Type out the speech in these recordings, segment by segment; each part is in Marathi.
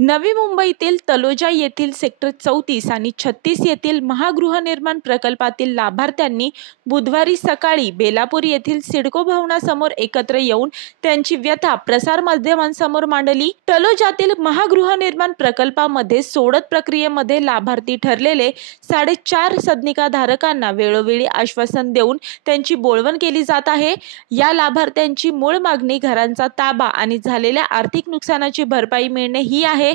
नवी मुंबईतील तलोजा येथील सेक्टर 34 आणि 36 येथील महागृहनिर्माण प्रकल्पातील लाभार्थ्यांनी बुधवारी सकाळी बेलापूर येथील सिडको भवनासमोर एकत्र येऊन त्यांची व्यथा प्रसार माध्यमांसमोर मांडली। तलोजातील महागृहनिर्माण प्रकल्पामध्ये सोडत प्रक्रियेमध्ये लाभार्थी ठरलेले 4.5 सदनिकाधारकांना वेळोवेळी आश्वासन देऊन त्यांची बोळवण केली जात आहे। या लाभार्थ्यांची मूळ मागणी घरांचा ताबा आणि झालेल्या आर्थिक नुकसानाची भरपाई मिळणे ही आहे।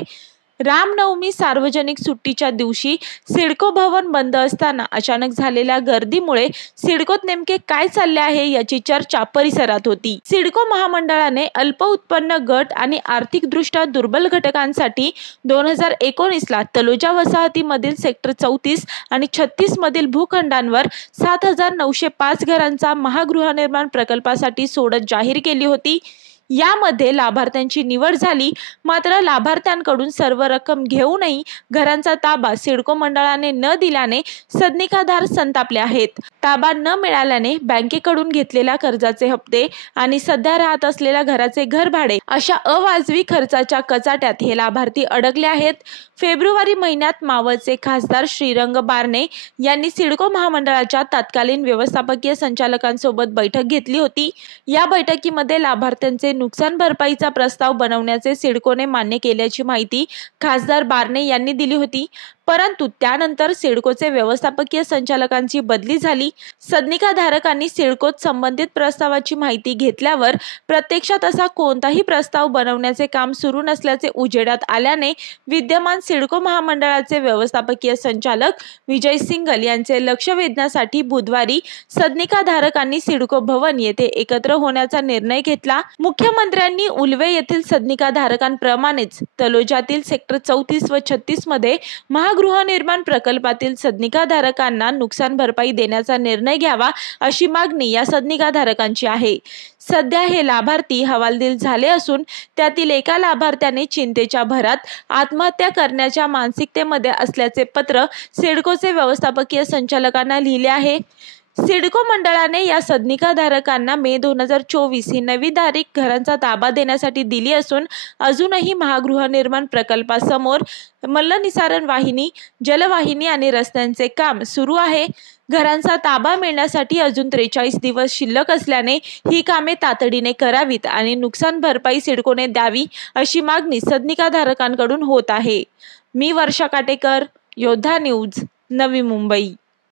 रामनवमी सार्वजनिक सुट्टीच्या दिवशी सिडको भवन बंद असताना अचानक झालेल्या गर्दीमुळे सिडकोत नेमके काय चालले आहे याची चर्चा परिसरात होती। सिडको महामंडळाने अल्प उत्पन्न गट आणि आर्थिकदृष्ट्या दुर्बल घटकांसाठी 2019 ला तलोजा वसाहतीमधील सेक्टर 34 आणि 36 मधील भूखंडांवर 7,905 घरांचा महागृहनिर्माण प्रकल्पासाठी सोडत जाहीर केली होती। यामध्ये लाभार्थ्यांची निवड झाली, मात्र लाभार्थ्यांकडून सर्व रक्कम घेऊनही घरांचा ताबा सिडको मंडळाने न दिल्याने सदनिकाधार संतापले आहेत। ताबा न मिळाल्याने बँकेकडून घेतलेल्या कर्जाचे हप्ते आणि सध्या राहत असलेल्या घराचे घरभाडे अशा अवाजवी खर्चाच्या कचाट्यात हे लाभार्थी अडकले आहेत। फेब्रुवारी महिन्यात मावळचे खासदार श्रीरंग बारणे यांनी सिडको महामंडळाच्या तत्कालीन व्यवस्थापकीय संचालकांसोबत बैठक घेतली होती। या बैठकीमध्ये लाभार्थ्यांचे नुकसान भरपाईचा प्रस्ताव बनवण्याचे सिडकोने मान्य केल्याची माहिती खासदार बारणे यांनी दिली होती, परंतु त्यानंतर सिडकोचे व्यवस्थापकीय संचालकांची बदली झाली। सदनिकाधारकांनी सिडकोत संबंधित प्रस्तावाची माहिती घेतल्यावर प्रत्यक्षात असा कोणताही प्रस्ताव बनवण्याचे काम सुरू नसल्याचे उजेडात आल्याने विद्यमान सिडको महामंडळाचे व्यवस्थापकीय संचालक विजय सिंगल यांचे लक्ष वेधण्यासाठी बुधवारी सदनिकाधारकांनी सिडको भवन येथे एकत्र होण्याचा निर्णय घेतला। मुख्यमंत्र्यांनी उल्वे येथील सदनिकाधारकांप्रमाणेच तलोजातील सेक्टर 34 व 36 मध्ये गृहनिर्माण प्रकल्पातील सदनिकाधारकांना नुकसान भरपाई देण्याचा निर्णय घ्यावा अशी मागणी या सदनिकाधारकांची आहे। सध्या हे लाभार्थी हवालदिल झाले असून त्यातील एका लाभार्थ्याने चिंतेच्या भरात आत्महत्या करण्याच्या मानसिकतेमध्ये असल्याचे पत्र सिडकोचे व्यवस्थापकीय संचालकांना लिहिले आहे। सिडको मंडळाने या सदनिकाधारकांना मे 2024 ही नवी तारीख घरांचा ताबा देण्यासाठी दिली असून अजूनही महागृहनिर्माण प्रकल्पासमोर मलनिसारण वाहिनी, जलवाहिनी आणि रस्त्यांचे काम सुरू आहे। घरांचा ताबा मिळण्यासाठी अजून 43 दिवस शिल्लक असल्याने ही कामे तातडीने करावीत आणि नुकसान भरपाई सिडकोने द्यावी अशी मागणी सदनिकाधारकांकडून होत आहे। मी वर्षा काटेकर, योद्धा न्यूज, नवी मुंबई।